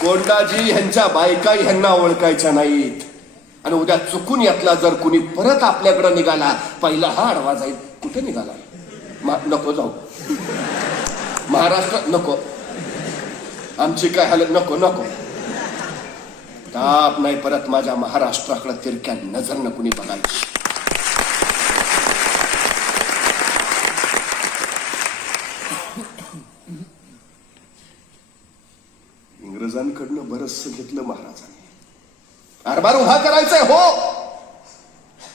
कोंडाजी ह्यांच्या बायका ह्यांना ओळखायच्या नाहीत आणि उद्या चुकून यातला जर कुणी परत आपल्याकडे निघाला, पहिला हा आडवा जाईल. कुठे निघाला? नको जाऊ, महाराष्ट्र नको, आमची काय हालत नको नको. ताप नाही परत माझ्या महाराष्ट्राकडे तिरक्या नजरनं कुणी बघायची. इंग्रजांकडनं बरचसं घेतलं महाराजांनी. कारभार उभा करायचाय हो,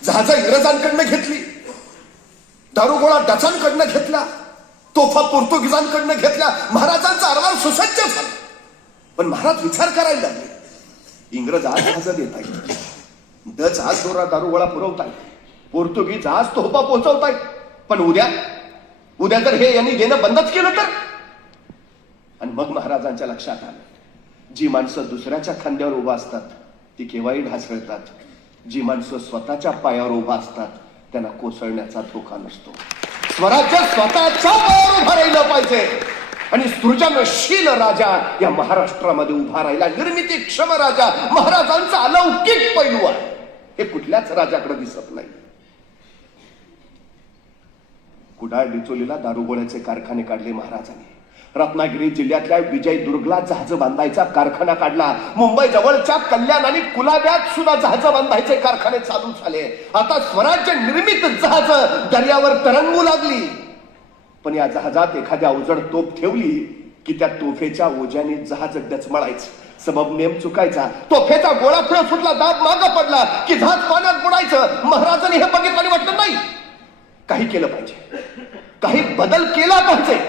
जहाज इंग्रजांकडनं घेतली, दारुगोळा डचांकडनं घेतला, तोफा पोर्तुगीजांकडनं घेतल्या. महाराजांचा कारभार सुसज्ज झाला. पण महाराज विचार करायला लागले, इंग्रज आज जहाज देत आहेत, डच आज दोरा दारुगोळा पुरवतायत, पोर्तुगीज आज तोफा पोहोचवतायत, पण उद्या जर हे यांनी घेणं बंदच केलं तर. आणि मग महाराजांच्या लक्षात आलं, जी माणसं दुसऱ्याच्या खांद्यावर उभा असतात ती केव्हाही ढासळतात, जी माणसं स्वतःच्या पायावर उभा असतात त्यांना कोसळण्याचा धोका नसतो. स्वराज्य स्वतःच्या पायावर उभा राहिलं पाहिजे आणि सृजनशील राजा या महाराष्ट्रामध्ये उभा राहिला. निर्मितीक्षम राजा महाराजांचा अलौकिक पैलू आहे, हे कुठल्याच राजाकडे दिसत नाही. कुडाळ डिचोलीला दारुगोळ्याचे कारखाने काढले महाराजांनी. रत्नागिरी जिल्ह्यातल्या विजयदुर्गला जहाज बांधायचा कारखाना काढला. मुंबई जवळच्या कल्याण आणि कुलाब्यात सुद्धा जहाज बांधायचे कारखाने चालू झाले. आता स्वराज्य निर्मित जहाज दर्यावर तरंगू लागली. पण या जहाजात एखाद्या अवजड तोफ ठेवली की त्या तोफेच्या ओझ्याने जहाज डचमळायचं. सबब नेम चुकायचा, तोफेचा गोळा पुढे सुटला, दाब मागं पडला की जहाज पाण्यात बुडायचं. महाराजांनी हे बघितलं आणि वाटलं नाही, काही केलं पाहिजे, काही बदल केला पाहिजे,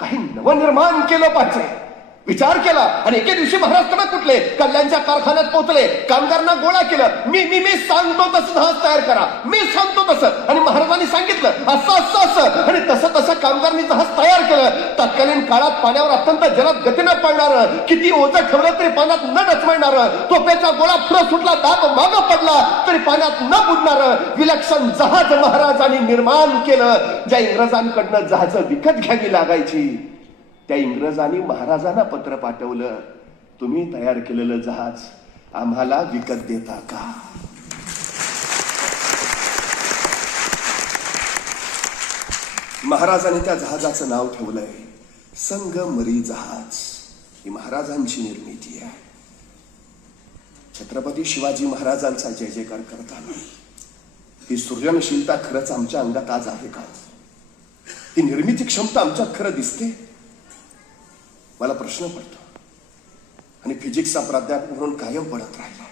काही नवनिर्माण केलं पाहिजे. विचार केला आणि एके दिवशी महाराष्ट्रात कुठले कल्याणच्या कारखान्यात पोहोचले. कामगारांना गोळा केलं. मी सांगतो तसं जहाज तयार करा, मी सांगतो तसं. आणि महाराजांनी सांगितलं असं आणि तसं कामगारांनी जहाज तयार केलं. तत्कालीन काळात पाण्यावर अत्यंत जलद गतीनं पडणार, किती ओझं ठेवलं तरी पाण्यात न डचमळणार, तोफेचा गोळा पुढे सुटला, दाब मागं पडला तरी पाण्यात न बुडणार विलक्षण जहाज महाराजांनी निर्माण केलं. ज्या इंग्रजांकडनं जहाज विकत घ्यावी लागायची त्या इंग्रजांनी महाराजांना पत्र पाठवलं, तुम्ही तयार केलेलं जहाज आम्हाला विकत देता का? महाराजांनी त्या जहाजाचं नाव ठेवलंय संगमरी जहाज. ही महाराजांची निर्मिती आहे. छत्रपती शिवाजी महाराजांचा जय जयकार करताना ही सृजनशीलता खरंच आमच्या अंगात आज आहे का? ही निर्मिती क्षमता आमच्यात खरं दिसते? मला प्रश्न पडतो. आणि फिजिक्सचा प्राध्यापक म्हणून कायम पडत राहिला.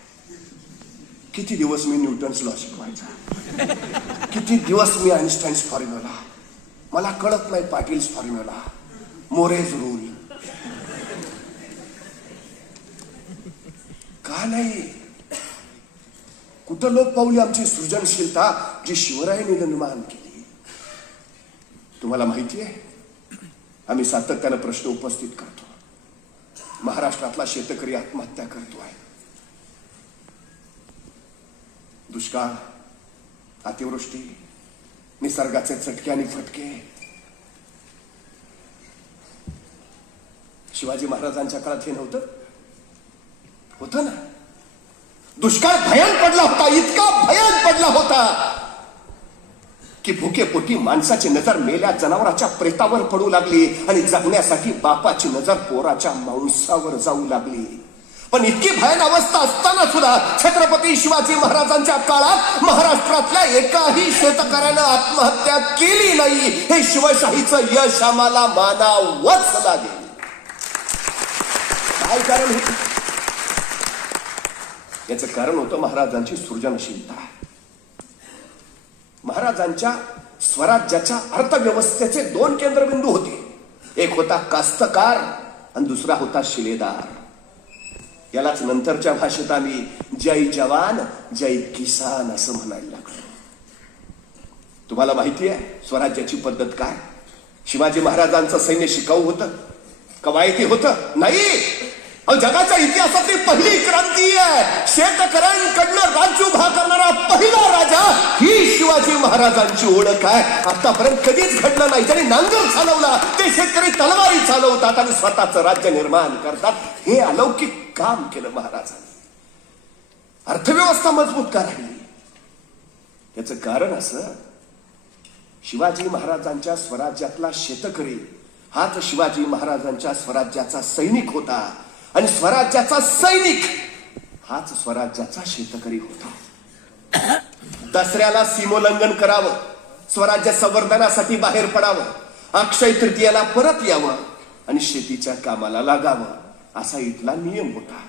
किती दिवस मी न्यूटन्स लॉ शिकवायचा, किती दिवस मी आइन्स्टाईन्स फॉर्म्युला, मला कळत नाही पाटील्स फॉर्म्युला, मोरेज रूल का नाही? कुठं लोक पावली आमची सृजनशीलता जी शिवरायांनी निर्माण केली? तुम्हाला माहिती आहे, आम्ही सातत्यानं प्रश्न उपस्थित करतो. महाराष्ट्रातला शेतकरी आत्महत्या करतोय. दुष्काळ, अतिवृष्टी, निसर्गाचे चटके आणि फटके. शिवाजी महाराजांच्या काळात हे नव्हतं? होतं ना. दुष्काळ भयान पडला होता, इतका भयान पडला होता की भुकेपोटी माणसाची नजर मेल्या जनावराच्या प्रेतावर पडू लागली आणि जगण्यासाठी बापाची नजर पोराच्या मांसावर जाऊ लागली. पण इतकी भयान अवस्था असताना सुद्धा छत्रपती शिवाजी महाराजांच्या काळात महाराष्ट्रातल्या एकाही शेतकऱ्यानं आत्महत्या केली नाही. हे शिवशाहीचं यश आम्हाला मानावंच लागेल. काय कारण होतं? याचं कारण होतं महाराजांची सृजनशीलता. महाराजांच्या स्वराज्याच्या अर्थव्यवस्थेचे दोन केंद्रबिंदू होते. एक होता कास्तकार आणि दुसरा होता शिलेदार. यालाच नंतरच्या भाषेत आम्ही जय जवान जय किसान असं म्हणायला लागलो. तुम्हाला माहिती आहे स्वराज्याची पद्धत काय? शिवाजी महाराजांचं सैन्य शिकाऊ होतं, कवायती होतं? नाही. जगाच्या इतिहासातली पहिली क्रांती आहे. शेतकऱ्यांकडनं राज्य उभा करणारा पहिला राजा ही शिवाजी महाराजांची ओळख आहे. आतापर्यंत कधीच घडलं नाही. ज्यांनी नांगर चालवला ते शेतकरी तलवारी चालवतात आणि स्वतःचं राज्य निर्माण करतात. हे अलौकिक काम केलं महाराजांनी. अर्थव्यवस्था मजबूत का राहिली? याचं कारण असं, शिवाजी महाराजांच्या स्वराज्यातला शेतकरी हाच शिवाजी महाराजांच्या स्वराज्याचा सैनिक होता आणि स्वराज्याचा सैनिक हाच स्वराज्याचा शेतकरी होता. दसऱ्याला सीमोल्लंघन करावं, स्वराज्य संवर्धनासाठी बाहेर पडावं, अक्षय तृतीयाला परत यावं आणि शेतीच्या कामाला लागावं, असा इथला नियम होता.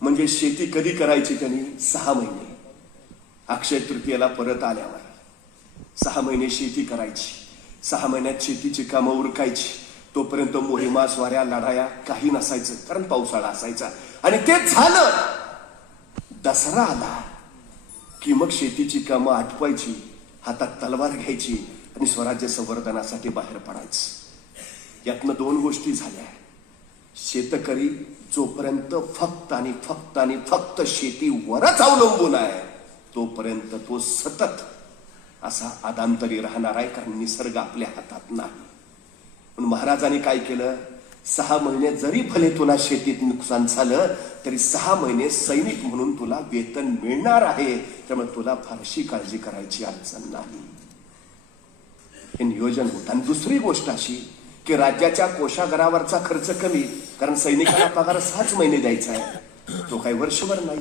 म्हणजे शेती कधी करायची त्यांनी? 6 महिने. अक्षय तृतीयाला परत आल्यावर 6 महिने शेती करायची. 6 महिन्यात शेतीची कामं उरकायची. तोपर्यंत मोहिमा, स्वाऱ्या, लढाया काही नसायचं, कारण पावसाळा असायचा. आणि ते झालं, दसरा आला की मग शेतीची कामं आटवायची, हातात तलवार घ्यायची आणि स्वराज्य संवर्धनासाठी बाहेर पडायचं. यातनं 2 गोष्टी झाल्या. शेतकरी जोपर्यंत फक्त आणि फक्त आणि फक्त शेतीवरच अवलंबून आहे तोपर्यंत तो सतत असा आदांतरी राहणार आहे, कारण निसर्ग आपल्या हातात नाही. पण महाराजांनी काय केलं? 6 महिने जरी भले तुला शेतीत नुकसान झालं तरी 6 महिने सैनिक म्हणून तुला वेतन मिळणार आहे, त्यामुळे तुला फारशी काळजी करायची अडचण नाही. हे नियोजन होतं. आणि दुसरी गोष्ट अशी की राज्याच्या कोषागारावरचा खर्च कमी, कारण सैनिकाला पगार 6च महिने द्यायचा आहे, तो काही वर्षभर नाही.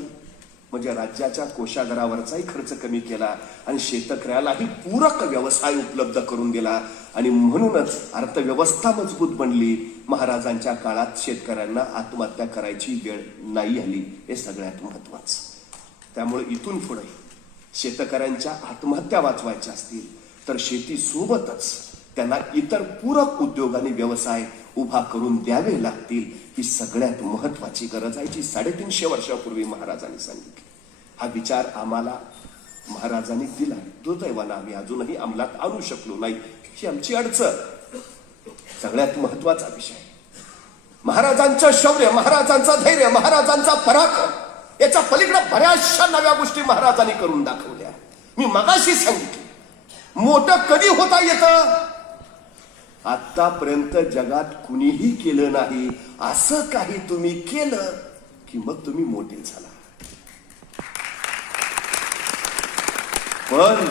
म्हणजे राज्याच्या कोषागारावरचाही खर्च कमी केला आणि शेतकऱ्यालाही पूरक व्यवसाय उपलब्ध करून दिला. आणि म्हणूनच अर्थव्यवस्था मजबूत बनली. महाराजांच्या काळात शेतकऱ्यांना आत्महत्या करायची वेळ नाही आली. हे सगळ्यात महत्वाचं. त्यामुळे इथून पुढे शेतकऱ्यांच्या आत्महत्या वाचवायच्या असतील तर शेती सोबतच त्यांना इतर पूरक उद्योग आणि व्यवसाय उभा करून द्यावे लागतील. ही सगळ्यात महत्वाची गरज आहे, जी 350 वर्षापूर्वी महाराजांनी सांगितली. हा विचार आम्हाला महाराजांनी दिला. दुर्दैवानं आम्ही अजूनही अंमलात आणू शकलो नाही. ही आमची अडचण. सगळ्यात महत्वाचा विषय महाराजांचं शौर्य, महाराजांचं धैर्य, महाराजांचा पराक्रम, याच्या पलीकडे बऱ्याचशा नव्या गोष्टी महाराजांनी करून दाखवल्या. मी मगाशी सांगितलं, मोठं कधी होता येतं? आतापर्यंत जगात कुणीही केलं नाही असं काही तुम्ही केलं की मग तुम्ही मोठे झाला. पण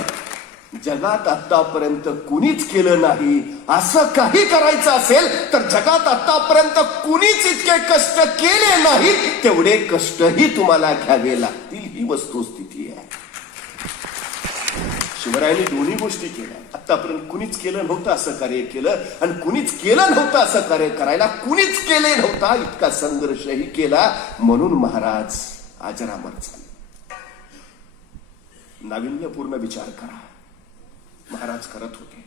जगात आतापर्यंत कुणीच केलं नाही असं काही करायचं असेल तर जगात आतापर्यंत कुणीच इतके कष्ट केले नाहीत तेवढे कष्टही तुम्हाला घ्यावे लागतील. ही वस्तुस्थिती आहे. शिवरायांनी दोन्ही गोष्टी केल्या. आतापर्यंत कुणीच केलं नव्हतं असं कार्य केलं आणि कुणीच केलं नव्हतं असं कार्य करायला कुणीच केले नव्हता इतका संघर्षही केला. म्हणून महाराज अजरामर झाले. नाविन्यपूर्ण विचार करा. महाराज करत होते.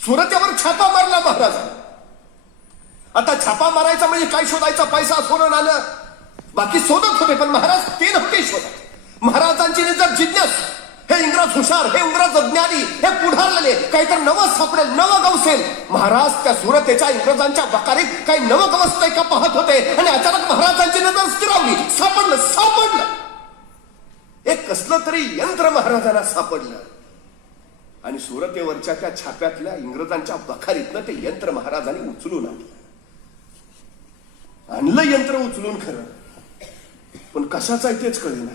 सुरतेवर छापा मारला महाराजांनी. आता छापा मारायचा म्हणजे काय शोधायचा? पैसा, सोनं, नाणं, बाकी शोधत होते. पण महाराज ते नव्हते शोधत. महाराजांची जर जिज्ञास, हे इंग्रज हुशार, हे इंग्रज ज्ञानी, हे पुढारलेले, काहीतरी नवं सापडेल, नवं गवसेल. महाराज त्या सुरतेच्या इंग्रजांच्या बकारीत काही नवं गवसतंय का पाहत होते आणि अचानक महाराजांची नजर स्थिरावली. सापडलं. एक कसलं तरी यंत्र महाराजांना सापडलं आणि सुरतेवरच्या त्या छाप्यातल्या इंग्रजांच्या बखारीतनं ते यंत्र महाराजांनी उचलून आणलं. यंत्र उचलून खरं, पण कशाचं आहे तेच कळेना.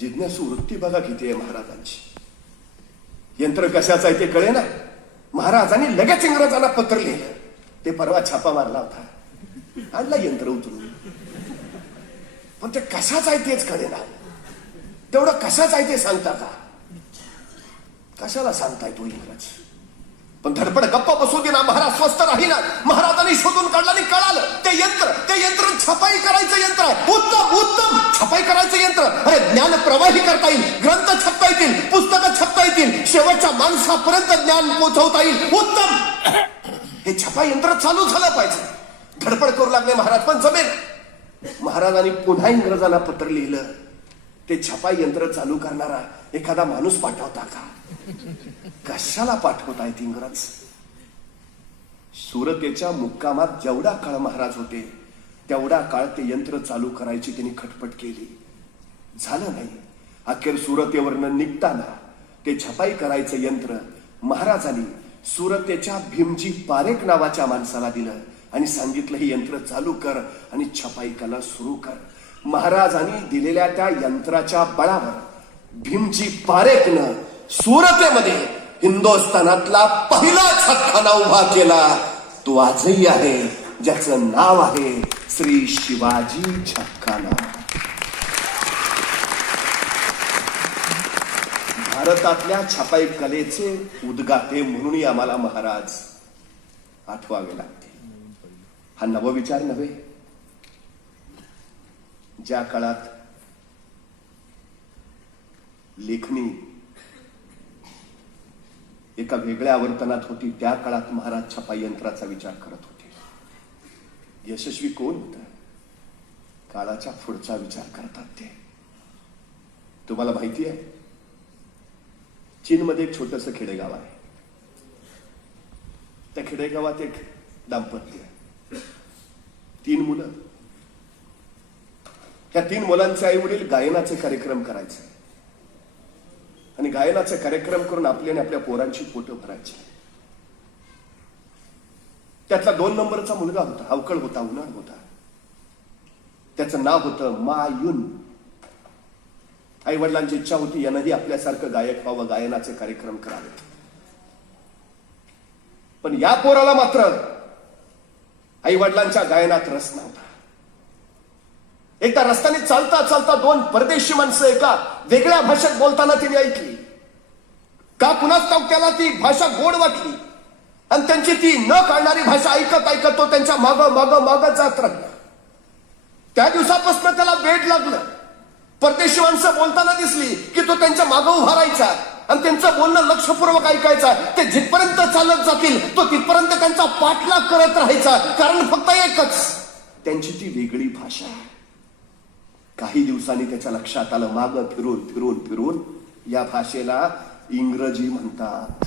जिज्ञासू वृत्ती बघा किती आहे महाराजांची. यंत्र कशाचं आहे ते कळेना. महाराजांनी लगेच इंग्रजांना पत्र लिहिलं. ते परवा छापा मारला होता, आणलं यंत्र उचलून, पण ते कशाचं आहे तेच कळेना. तेवढं कशाचं आहे ते सांगता का? कशाला सांगताय तो इंग्रज? पण धडपड गप्पा बसू दे ना. महाराज स्वस्त राहिला. महाराजांनी शोधून काढलं आणि कळालं ते यंत्र छपाई करायचं यंत्र आहे. उत्तम छपाई करायचं यंत्र. अरे ज्ञान प्रवाही करता येईल, ग्रंथ छापता येतील, पुस्तकं छापता येतील, शेवटच्या माणसापर्यंत ज्ञान पोहोचवता येईल. उत्तम. हे छपाई यंत्र चालू झालं पाहिजे. धडपड करू लागले महाराज, पण जमेल. महाराजांनी पुन्हा इंग्रजांना पत्र लिहिलं. ते छपाई यंत्र चालू करणारा एखादा माणूस पाठवता का? कशाला पाठवतायत इंग्रज? सुरतेच्या मुक्कामात जेवढा काळ महाराज होते तेवढा काळ ते यंत्र चालू करायची त्यांनी खटपट केली. झालं नाही. अखेर सुरतेवरनं निघताना ते छपाई करायचं यंत्र महाराजांनी सुरतेच्या भीमजी पारेख नावाच्या माणसाला दिलं आणि सांगितलं हे यंत्र चालू कर आणि छपाई कला सुरू कर. महाराजांनी दिलेल्या त्या यंत्राच्या बळावर भीमजी पारेखनं सुरतेमध्ये हिंदुस्थानातला पहिला छापखाना उभा केला. तो आजही आहे, ज्याचं नाव आहे श्री शिवाजी छापखाना. भारतातल्या छपाई कलेचे उद्गाते म्हणूनही आम्हाला महाराज आठवावे लागते. हा नवविचार नव्हे. ज्या काळात लेखणी एका वेगळ्या आवर्तनात होती त्या काळात महाराज छपाई यंत्राचा विचार करत होते. यशस्वी कोण होत? काळाच्या पुढचा विचार करतात ते. तुम्हाला माहिती आहे, चीनमध्ये एक छोटस खेडेगाव आहे. त्या खेडेगावात एक दाम्पत्य, 3 मुलं. ह्या 3 मुलांचे आई वडील गायनाचे कार्यक्रम करायचे आणि गायनाचे कार्यक्रम करून आपली आणि आपल्या पोरांची पोटं भरायची. त्यातला 2 नंबरचा मुलगा होता, अवकळ होता, उन्हाळ होता. त्याचं नाव होतं मा युन. आई वडिलांची इच्छा होती यानंही आपल्यासारखं गायक व्हावं, गायनाचे कार्यक्रम करावेत. पण या पोराला मात्र आई वडिलांच्या गायनात रस नव्हता. एकदा रस्त्याने चालता चालता 2 परदेशी माणसं एका वेगळ्या भाषेत बोलताना तिने ऐकली. का कुणाच ठाऊक त्याला ती भाषा गोड वाटली आणि त्यांची ती न कळणारी भाषा ऐकत ऐकत तो त्यांच्या माग माग माग जात राहिला. त्या दिवसापासून त्याला वेड लागलं. परदेशी माणसं बोलताना दिसली की तो त्यांच्या मागं उभा राहायचा आणि त्यांचं बोलणं लक्षपूर्वक ऐकायचा. ते जिथपर्यंत चालत जातील तो तिथपर्यंत त्यांचा पाठलाग करत राहायचा, कारण फक्त एकच, त्यांची ती वेगळी भाषा. काही दिवसांनी त्याच्या लक्षात आलं, मागं फिरून फिरून फिरून या भाषेला इंग्रजी म्हणतात.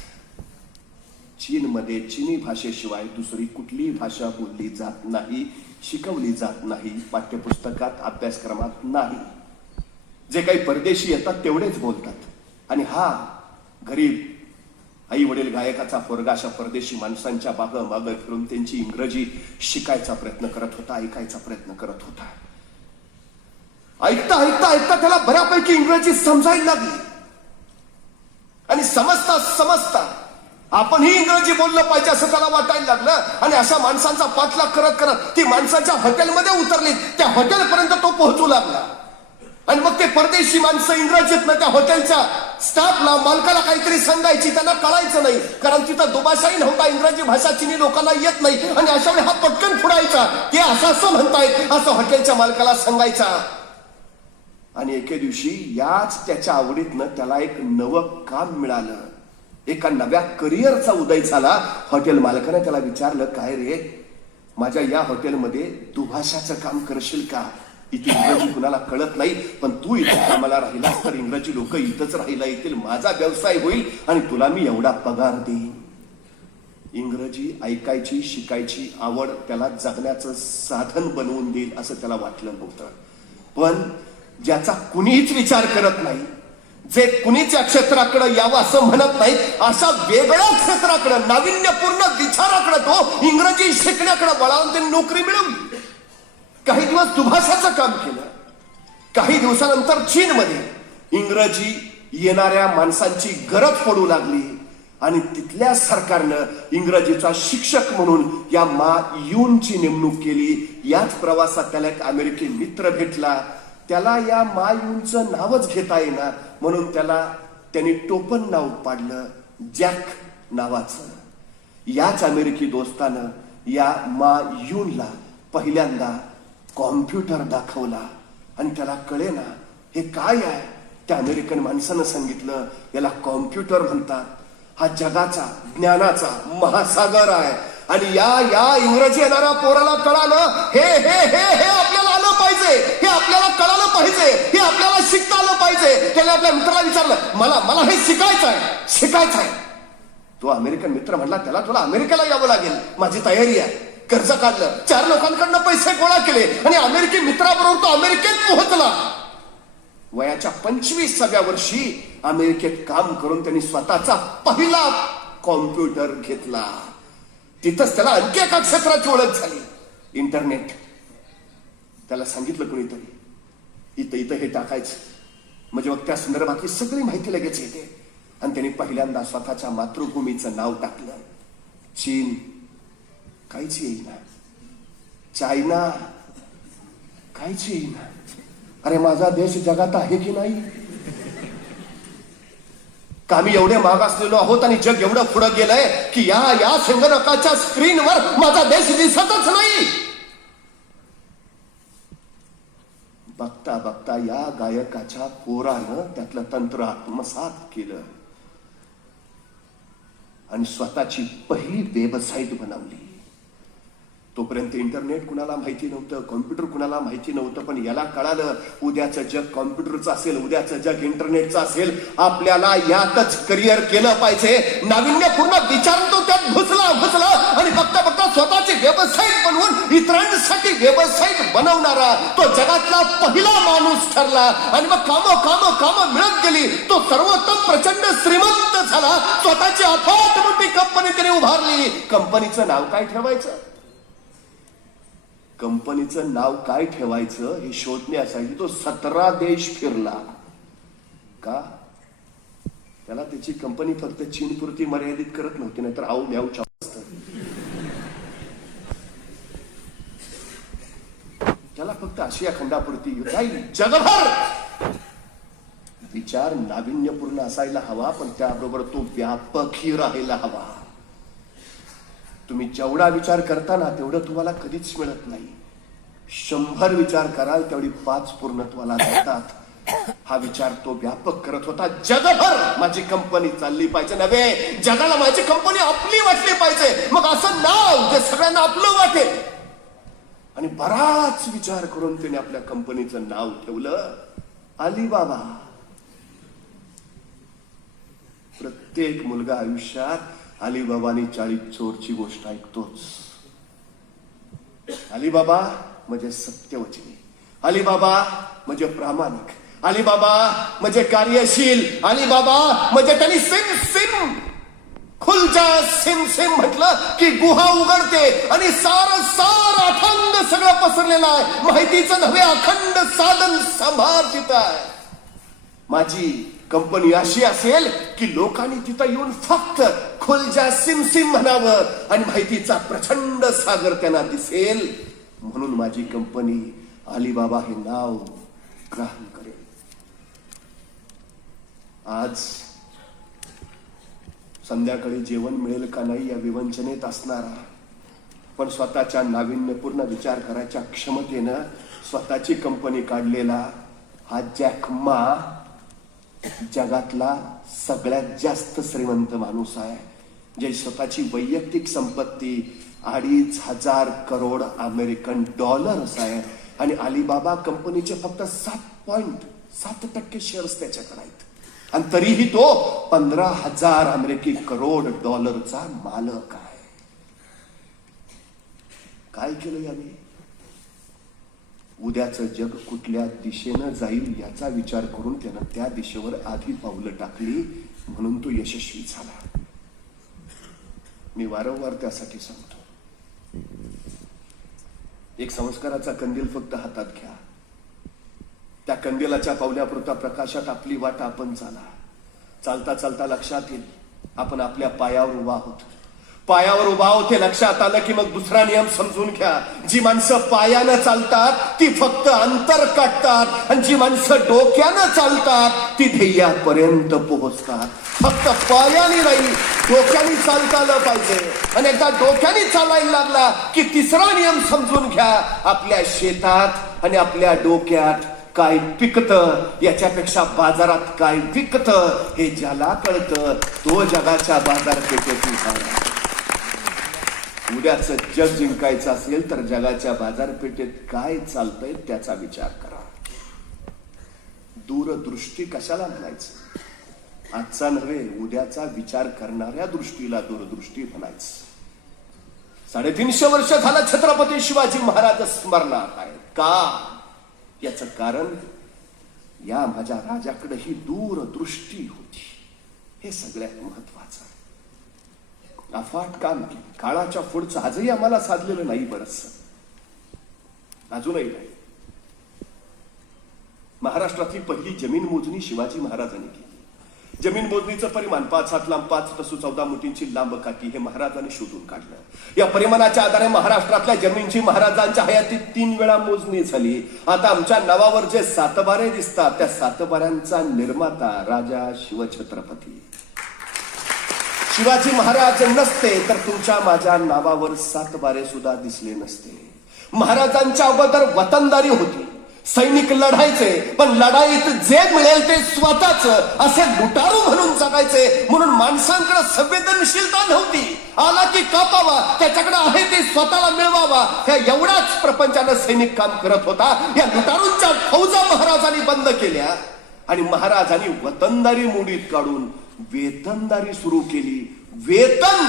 चीनमध्ये चीनी भाषेशिवाय दुसरी कुठलीही भाषा बोलली जात नाही, शिकवली जात नाही, पाठ्यपुस्तकात अभ्यासक्रमात नाही. जे काही परदेशी येतात तेवढेच बोलतात. आणि हा गरीब आई वडील गायकाचा पोरगा अशा परदेशी माणसांच्या मागं मागं फिरून त्यांची इंग्रजी शिकायचा प्रयत्न करत होता, ऐकायचा प्रयत्न करत होता. ऐकता ऐकता ऐकता त्याला बऱ्यापैकी इंग्रजी समजायला लागली आणि समजता समजता आपणही इंग्रजी बोललं पाहिजे असं त्याला वाटायला लागलं. आणि अशा माणसांचा पाठलाग करत करत ती माणसाच्या हॉटेलमध्ये उतरली. त्या हॉटेलपर्यंत तो पोहोचू लागला आणि मग ते परदेशी माणसं इंग्रजीतनं त्या हॉटेलच्या स्टाफला, मालकाला काहीतरी सांगायची. त्यांना कळायचं नाही, कारण तिथं दुभाषाही नव्हता, इंग्रजी भाषा चीनी लोकांना येत नाही. आणि अशा वेळी हा पटकन फुडायचा, ते असं म्हणतायत असं हॉटेलच्या मालकाला सांगायचा. आणि एके दिवशी याच त्याच्या आवडीतनं त्याला एक नवं काम मिळालं, एका नव्या करिअरचा उदय झाला. हॉटेल मालकाने त्याला विचारलं, काय रे, माझ्या या हॉटेलमध्ये दुभाषाचं काम करशील का? इथे इंग्रजी कुणाला कळत नाही, पण तू इथे कामाला राहिलास तर इंग्रजी लोक इथंच राहिला येतील, माझा व्यवसाय होईल आणि तुला मी एवढा पगार देईन. इंग्रजी ऐकायची शिकायची आवड त्याला जगण्याचं साधन बनवून देईल असं त्याला वाटलं नव्हतं. पण ज्याचा कुणीच विचार करत नाही, जे कुणीच या क्षेत्राकडे यावं असं म्हणत नाही, अशा वेगळ्या क्षेत्राकडे, नाविन्यपूर्ण विचाराकडे तो इंग्रजी शिकण्याकडे वळावून त्यांनी नोकरी मिळवली. काही दिवस दुभाषाचं काम केलं. काही दिवसानंतर चीनमध्ये इंग्रजी येणाऱ्या माणसांची गरज पडू लागली आणि तिथल्या सरकारनं इंग्रजीचा शिक्षक म्हणून या मा युनची नेमणूक केली. याच प्रवासात त्याला एक अमेरिकी मित्र भेटला. त्याला या मा युनचं नावच घेता येणार म्हणून त्याला त्यांनी टोपण नाव पाडलं, जॅक नावाचं. याच अमेरिकी दोस्तानं या मा युनला पहिल्यांदा कॉम्प्युटर दाखवला आणि त्याला कळेना हे काय आहे. त्या अमेरिकन माणसानं सांगितलं, याला कॉम्प्युटर म्हणतात, हा जगाचा ज्ञानाचा महासागर आहे. आणि या इंग्रजी येणाऱ्या पोराला कळालं, हे हे हे हे आपल्याला आलं पाहिजे, हे आपल्याला कळालं पाहिजे, हे आपल्याला शिकता आलं पाहिजे. त्याने आपल्या मित्राला विचारलं, मला हे शिकायचं आहे. तो अमेरिकन मित्र म्हणला, त्याला तुला अमेरिकेला यावं लागेल, माझी तयारी आहे. कर्ज काढलं, 4 लोकांकडनं पैसे गोळा केले आणि अमेरिकी मित्राबरोबर तो अमेरिकेत पोहोचला. वयाच्या 25व्या वर्षी अमेरिकेत काम करून त्यांनी स्वतःचा पहिला कॉम्प्युटर घेतला. तिथंच त्याला आणखी एका क्षेत्राची ओळख झाली, इंटरनेट. त्याला सांगितलं कोणीतरी इथं इथं हे टाकायचं, म्हणजे मग त्या संदर्भातली सगळी माहिती लगेच येते. आणि त्यांनी पहिल्यांदा स्वतःच्या मातृभूमीचं नाव टाकलं. चीन, काहीच येईना. चायना, काहीच येईना. अरे माझा देश जगात आहे की नाही? का आम्ही एवढे मागासलेलो आहोत आणि जग एवढं पुढं गेलंय की या संगणकाच्या स्क्रीनवर माझा देश दिसतच नाही. बघता बघता या गायकाच्या पोरानं त्यातलं तंत्र आत्मसात केलं आणि स्वतःची पहिली वेबसाईट बनवली. तोपर्यंत इंटरनेट कुणाला माहिती नव्हतं, कॉम्प्युटर कुणाला माहिती नव्हतं. पण याला कळालं, उद्याचं जग कॉम्प्युटरचं असेल, उद्याचं जग इंटरनेटचं असेल, आपल्याला यातच करिअर केलं पाहिजे. नाविन्यपूर्ण विचार तो त्यात घुसला आणि बघता बघता स्वतःची वेबसाईट बनवून इतरांसाठी वेबसाईट बनवणारा तो जगातला पहिला माणूस ठरला. आणि मग कामं मिळत गेली. तो सर्वोत्तम प्रचंड श्रीमंत झाला. स्वतःची अफाट मोठी कंपनी त्याने उभारली. कंपनीचं नाव काय ठेवायचं? कंपनीचं नाव काय ठेवायचं हे शोधण्यासाठी तो 17 देश फिरला. का? त्याला त्याची कंपनी फक्त चीनपुरती मर्यादित करत नव्हती, नाहीतर आऊ म्याऊ असत. त्याला फक्त आशिया खंडापुरती नाही, जगभर विचार नाविन्यपूर्ण असायला हवा, पण त्याबरोबर तो व्यापकही राहायला हवा. तुम्ही जेवढा विचार करता ना तेवढं तुम्हाला कधीच मिळत नाही. 100 विचार कराल तेवढी 5 पूर्णत्वाला जातात. हा विचार तो व्यापक करत होता. जगभर माझी कंपनी चालली पाहिजे नव्हे, जगाला माझी कंपनी आपली वाटली पाहिजे. मग असं नाव जे सगळ्यांना आपलं वाटेल. आणि बराच विचार करून त्याने आपल्या कंपनीचं नाव ठेवलं अलिबाबा. प्रत्येक मुलगा आयुष्यात अलिबाबानी 40 चोरची गोष्ट ऐकतोच. अलिबाबा म्हणजे सत्यवचनी, अलिबाबा म्हणजे प्रामाणिक, अलिबाबा म्हणजे कार्यशील, अलिबाबा म्हणजे त्यांनी सिम सिम खुलजा सिम सिम म्हटलं की गुहा उघडते आणि सार अखंड सगळं पसरलेलं आहे. माहितीचं नव्हे, अखंड साधन संभार तिथं आहे. माझी कंपनी अशी असेल की लोकांनी तिथं येऊन फक्त खुलजा सिम सिम म्हणावं आणि माहितीचा प्रचंड सागर त्यांना दिसेल. म्हणून माझी कंपनी अलिबाबा हे नाव ग्रहण करेल. आज संध्याकाळी जेवण मिळेल का नाही या विवंचनेत असणारा, पण स्वतःच्या नाविन्यपूर्ण विचार करायच्या क्षमतेनं स्वतःची कंपनी काढलेला हा जॅक मा जगातला सगळ्यात जास्त श्रीमंत माणूस आहे. जे स्वतःची वैयक्तिक संपत्ती 2,500 करोड अमेरिकन डॉलर्स आहे. आणि अलिबाबा कंपनीचे फक्त 7.7% शेअर्स त्याच्याकडे आहेत. आणि तरीही तो 15,000 अमेरिकी करोड डॉलरचा मालक आहे. काय केलं याने? उद्याचं जग कुठल्या दिशेनं जाईल याचा विचार करून त्यानं त्या दिशेवर आधी पावलं टाकली. म्हणून तो यशस्वी झाला. मी वारंवार त्यासाठी सांगतो, एक संस्काराचा कंदील फक्त हातात घ्या. त्या कंदिलाच्या पावल्यापुरता प्रकाशात आपली वाट आपण चाला. चालता चालता लक्षात येईल आपण आपल्या पायावर उभा आहोत. पायावर उभा होते लक्षात आलं की मग दुसरा नियम समजून घ्या. जी माणसं पायानं चालतात ती फक्त अंतर काढतात आणि जी माणसं डोक्यानं चालतात ती ध्येयापर्यंत पोहोचतात. फक्त पायाने नाही, डोक्याने चालता आलं पाहिजे. आणि एकदा डोक्याने चालायला लागला की तिसरा नियम समजून घ्या. आपल्या शेतात आणि आपल्या डोक्यात काय पिकतं याच्यापेक्षा बाजारात काय विकतं हे ज्याला कळतं तो जगाच्या बाजारपेठेत उभारा. उद्याचं जग जिंकायचं असेल तर जगाच्या बाजारपेठेत काय चालतंय त्याचा विचार करा. दूरदृष्टी कशाला म्हणायचं? आजचा नव्हे उद्याचा विचार करणाऱ्या दृष्टीला दूरदृष्टी म्हणायचं. 350 वर्ष झालं छत्रपती शिवाजी महाराज स्मरणात आहेत. का? याचं कारण या माझ्या राजाकडे ही दूरदृष्टी होती. हे सगळ्यात महत्वाचं. अफाट काम केलं. काळाच्या पुढचं आजही आम्हाला साधलेलं नाही. बरंच अजूनही नाही. महाराष्ट्रातली पहिली जमीन मोजणी शिवाजी महाराजांनी केली. जमीन मोजणीचं परिमाण 5 हात लांब 5 तसू 14 मुठींची लांब काठी हे महाराजांनी शोधून काढलं. या परिमाणाच्या आधारे महाराष्ट्रातल्या जमिनीची महाराजांच्या हयातीत 3 वेळा मोजणी झाली. आता आमच्या नावावर जे सातबारे दिसतात त्या सातबाऱ्यांचा निर्माता राजा शिवछत्रपती शिवाजी महाराज नसते तर तुमच्या माझ्या नावावर सातबारे सुद्धा दिसले नसते. महाराजांच्या अगोदर वतनदारी होती. सैनिक लढायचे पण लढाईत जे मिळेल ते स्वतःच असे लुटारू म्हणून जगायचे. म्हणून माणसांकडे संवेदनशीलता नव्हती. आला की कापावा, त्याच्याकडे आहे ते स्वतःला मिळवावा, ह्या एवढाच प्रपंचानं सैनिक काम करत होता. या लुटारूंच्या फौजा महाराजांनी बंद केल्या आणि महाराजांनी वतनदारी मोडीत काढून वेतनदारी सुरू केली. वेतन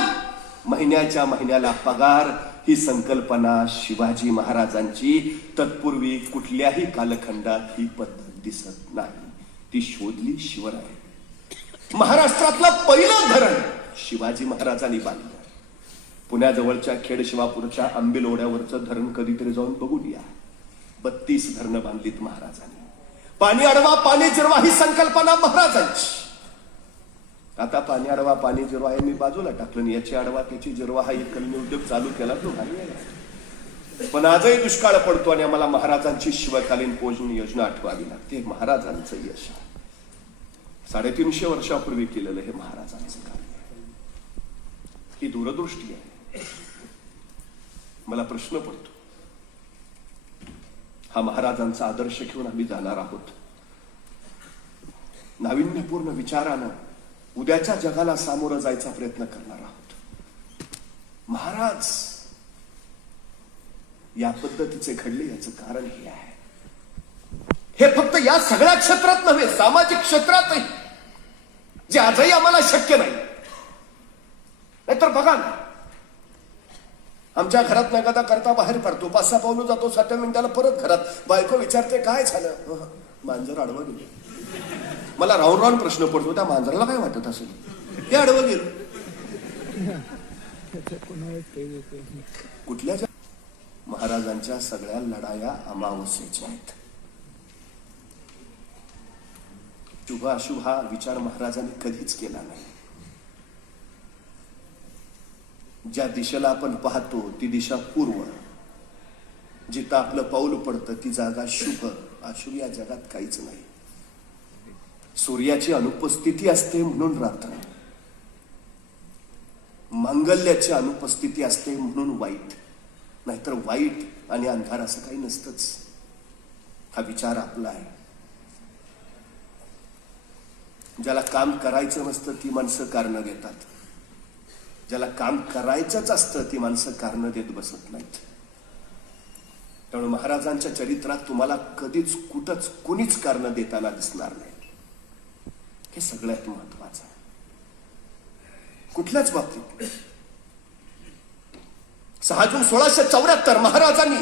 महिन्याच्या महिन्याला पगार ही संकल्पना शिवाजी महाराजांची तत्पूर्वी कुठल्याही कालखंडात ही पद्धत दिसत नाही. ती शोधली शिवराय. महाराष्ट्रातलं पहिलं धरण शिवाजी महाराजांनी बांधलं. पुण्याजवळच्या खेड शिवापूरच्या आंबेलोड्यावरचं धरण कधीतरी जाऊन बघून या. 32 धरणं बांधलीत महाराजांनी. पाणी अडवा पाणी जिरवा ही संकल्पना महाराजांची. आता पाणी अडवा पाणी जिरवा हे मी बाजूला टाकलं. याची अडवा त्याची जिरवा हा एक कलमी उद्योग चालू केला तो भारी आहे. पण आजही दुष्काळ पडतो आणि आम्हाला महाराजांची शिवकालीन पोषण योजना आठवावी लागते. महाराजांचं यश 350 वर्षापूर्वी केलेलं हे महाराजांचं कार्य आहे. ही दूरदृष्टी आहे. मला प्रश्न पडतो, हा महाराजांचा आदर्श घेऊन आम्ही जाणार आहोत. नाविन्यपूर्ण विचारानं उद्याच्या जगाला सामोरं जायचा प्रयत्न करणार आहोत. महाराज या पद्धतीचे घडले याचं कारण हे आहे. हे फक्त या सगळ्या क्षेत्रात नव्हे, सामाजिक क्षेत्रातही, जे आजही आम्हाला शक्य नाही. नाहीतर बघा ना, आमच्या घरात नगदा करता बाहेर पडतो, 5-6 पावलं जातो, 7 मिनिटाला परत घरात. बायको विचारते काय झालं? मांजर आडवं गेलं. मला राहून राहून प्रश्न पडतो, त्या मांजराला काय वाटत असेल? हे आडवं गेलं. कुठल्या? महाराजांच्या सगळ्या लढाया अमावस्येच्या आहेत. शुभ अशुभ हा विचार महाराजांनी कधीच केला नाही. ज्या दिशेला आपण पाहतो ती दिशा पूर्व, जिथं आपलं पाऊल पडतं ती जागा शुभ. अशुभ या जगात काहीच नाही. सूर्याची अनुपस्थिती असते म्हणून रात्र, मांगल्याची अनुपस्थिती असते म्हणून वाईट. नाहीतर वाईट आणि अंधार असं काही नसतंच. हा विचार आपला आहे. ज्याला काम करायचं नसतं ती माणसं कारण देतात. ज्याला काम करायचंच असतं ती माणसं कारण देत बसत नाहीत. त्यामुळे महाराजांच्या चरित्रात तुम्हाला कधीच कुठंच कुणीच कारण देताना दिसणार नाही. हे सगळ्यात महत्वाचं आहे. कुठल्याच बाबतीत 6 जून 1674 महाराजांनी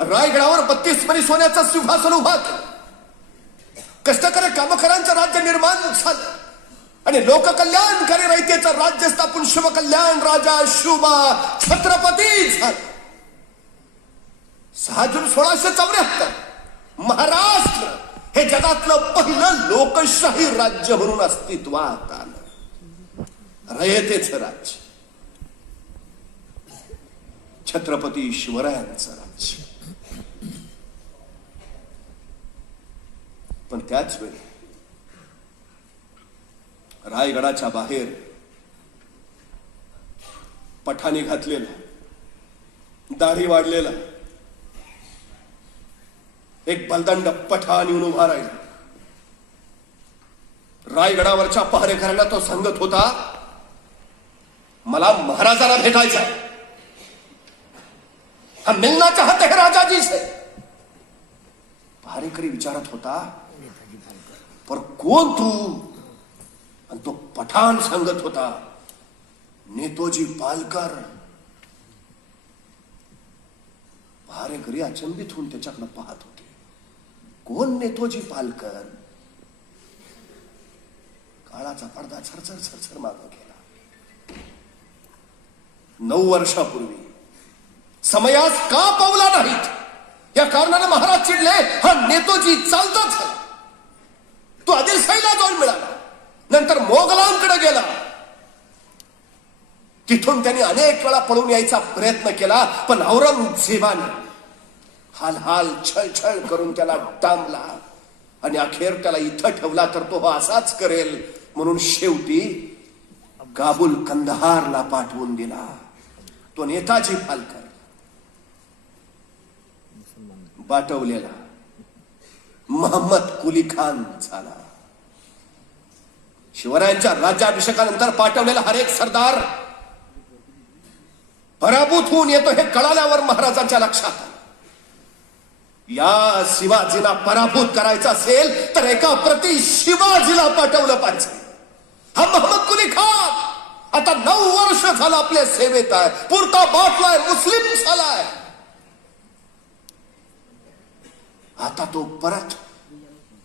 रायगडावर 32 मणी सोन्याचं सिंहासन उभा केलं. कष्टकरी कामकरांचं राज्य निर्माण झालं आणि लोककल्याणकारी रयतेचं राज्य स्थापून शिवकल्याण राजा शिवबा छत्रपती झाला. 6 जून 1674 महाराष्ट्र हे जगातलं पहिलं लोकशाही राज्य म्हणून अस्तित्वात आलं. रयतेचं राज्य, छत्रपती शिवरायांचं राज्य. पण त्याच वेळी रायगडाच्या बाहेर पठाणी घातलेला, दाढी वाढलेला एक बलदंड पठाण येऊन उभा राहिला. रायगडावरच्या पहारेकऱ्यांना तो सांगत होता, मला महाराजाला भेटायचा है, हम मिलना चाहते हैं राजाजी से. पहारेकरी विचारत होता, पर कोण तू? आणि तो पठाण सांगत होता, नेतोजी पालकर. पहारेकरी अचंबित होऊन त्याच्याकडे पाहत होते. कोण नेतोजी पालकर? काळाचा पडदा छरछर छरछर मागं गेला. 9 वर्षापूर्वी समयास का पावला नाहीत या कारणाने महाराज चिडले. हा नेतोजी चालताच तो आदिलशाहीला जाऊन मिळाला, नंतर मोगलांकडे गेला. तिथून त्यांनी अनेक वेळा पळून यायचा प्रयत्न केला, पण औरंगजेबाने हाल हाल छळ छळ करून त्याला डांबला आणि अखेर त्याला इथं ठेवला तर तो असाच करेल म्हणून शेवटी काबूल कंदहारला पाठवून दिला. तो नेताजी पालकर बाटवलेला मोहम्मद कुली खान झाला. शिवरायांच्या राज्याभिषेकानंतर पाठवलेला हर एक सरदार पराभूत होऊन येतो हे कळाल्यावर महाराजांच्या लक्षात आलं, या शिवाजीला पराभूत करायचं असेल तर एका प्रति शिवाजीला पाठवलं पाहिजे. हा मोहम्मद कुली खान आता 9 वर्ष झालं आपल्या सेवेत आहे, पुरता बाटलाय, मुस्लिम झालाय. आता तो परत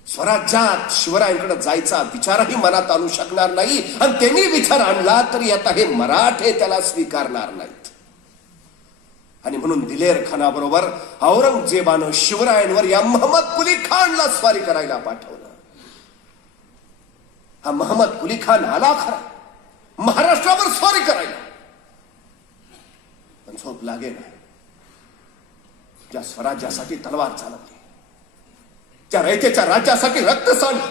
स्वराज्यात शिवरायांकडे जायचा विचारही मनात आणू शकणार नाही, आणि त्यांनी विचार आणला तरी आता हे मराठे त्याला स्वीकारणार नाहीत. आणि म्हणून दिलेर खानाबरोबर औरंगजेबानं शिवरायांवर या मोहम्मद कुली खानला स्वारी करायला पाठवलं. हा मोहम्मद कुली खान आला खरा महाराष्ट्रावर स्वारी करायला, पण झोप लागे नाही. ज्या स्वराज्यासाठी तलवार चालवली, ज्या रयतेच्या राज्यासाठी रक्त सांडलं,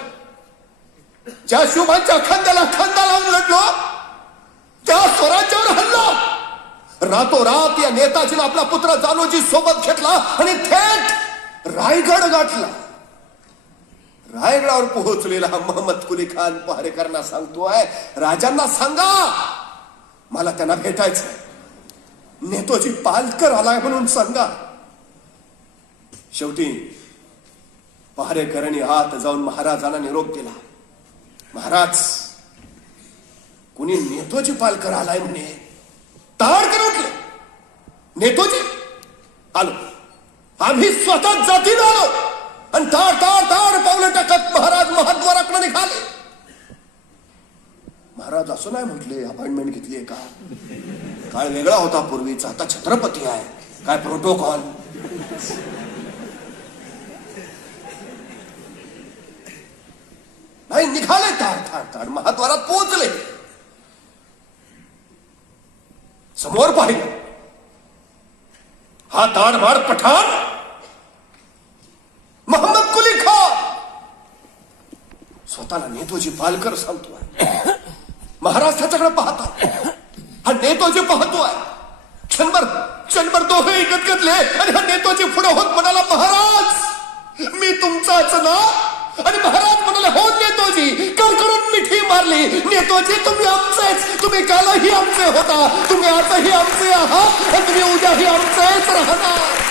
ज्या शिवबांच्या खांद्याला खांदा लावून लढलो, त्या स्वराज्यावर हल्ला. रातोरात या नेताजीने आपला पुत्र जानोजी सोबत घेतला आणि थेट रायगड गाठला. रायगडावर पोहोचलेला मोहम्मद कुली खान पहारेकरांना सांगतोय, राजांना सांगा मला त्यांना भेटायचंय, नेतोजी पालकर आलाय म्हणून सांगा. शेवटी पहारेकरांनी आत जाऊन महाराजांना निरोप दिला. महाराज, कुणी नेतोजी पालकर आलाय म्हणे. ताडकन उठले. नेतोजी आलो, आम्ही स्वतः जातीनं आलो. आणि ताड ताड ताड पावलं टाकत महाराज महाद्वाराकडे निघाले. महाराज असं नाही म्हटले अपॉइंटमेंट घेतलीये का, काय वेगळा होता पूर्वीचा, आता छत्रपती आहे, काय प्रोटोकॉल. नाही, निघाले ताड ताड ताड महाद्वारात पोहोचले. समोर पाहिलं हा ताडमाड पठाण मोहम्मद कुली खान स्वतःला नेतोजी पालकर सांगतोय. महाराज त्याच्याकडे पाहतात, हा नेतोजी पाहतोय. क्षणभर दोघे गदगदले आणि हा नेतोजी पुढे होत म्हणाला, महाराज मी तुमचाच ना. आणि महाराज म्हणाले, हो नेतोजी. करून मिठी मारली. नेतोजी तुम्ही आमचेच, तुम्ही कालही आमचे होता, तुम्ही आजही आमचे आहात आणि तुम्ही उद्याही आमचेच राहणार.